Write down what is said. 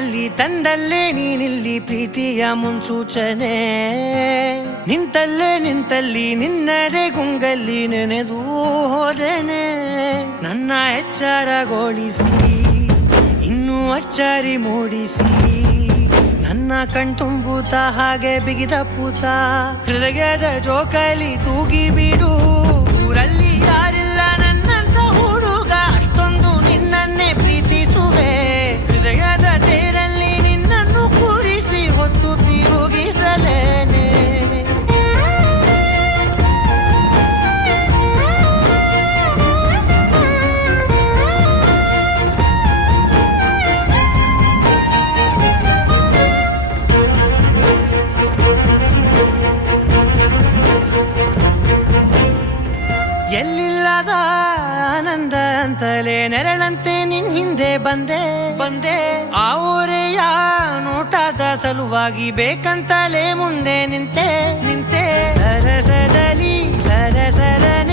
ಗುಂಗಲ್ಲಿ ತಂದಲ್ಲೇ ನೀನಿಲ್ಲಿ ಪ್ರೀತಿಯ ಮುನ್ಸೂಚನೆ ನಿಂತಲ್ಲಿ ನಿನ್ನದೇ ಗುಂಗಲ್ಲಿ ನೆನೆದು ಹೋದನೆ ನನ್ನ ಎಚ್ಚರಗೊಳಿಸಿ ಇನ್ನೂ ಅಚ್ಚರಿ ಮೂಡಿಸಿ ನನ್ನ ಕಣ್ತುಂಬುತ್ತ ಹಾಗೆ ಬಿಗಿದ ಪೂತ ಹೃದಯದ ಜೋಕಾಲಿ ತೂಗಿ ಬಿಡು ಊರಲ್ಲಿ ಯಾರಿಲ್ಲ ನನ್ನಂತ ಹುಡುಗ ಅಷ್ಟೊಂದು ನಿನ್ನನ್ನೇ ಪ್ರೀತಿಸುವೆ ಹೃದಯದ ತೇರಲ್ಲಿ ನಿನ್ನನ್ನು ಕೂರಿಸಿ ಹೊತ್ತು ತಿರುಗಿಸಲೇನೆ ಎಲ್ಲಿಲ್ಲದ ಆನಂದ ಅಂತಲೇ ನೆರಳಂತೆ ನಿನ್ ಹಿಂದೆ ಬಂದೆ ಆ ಊರೆಯ ನೋಟದ ಸಲುವಾಗಿ ಬೇಕಂತಲೇ ಮುಂದೆ ನಿಂತೆ ಸರಸದಲ್ಲಿ ಸರಸರನೆ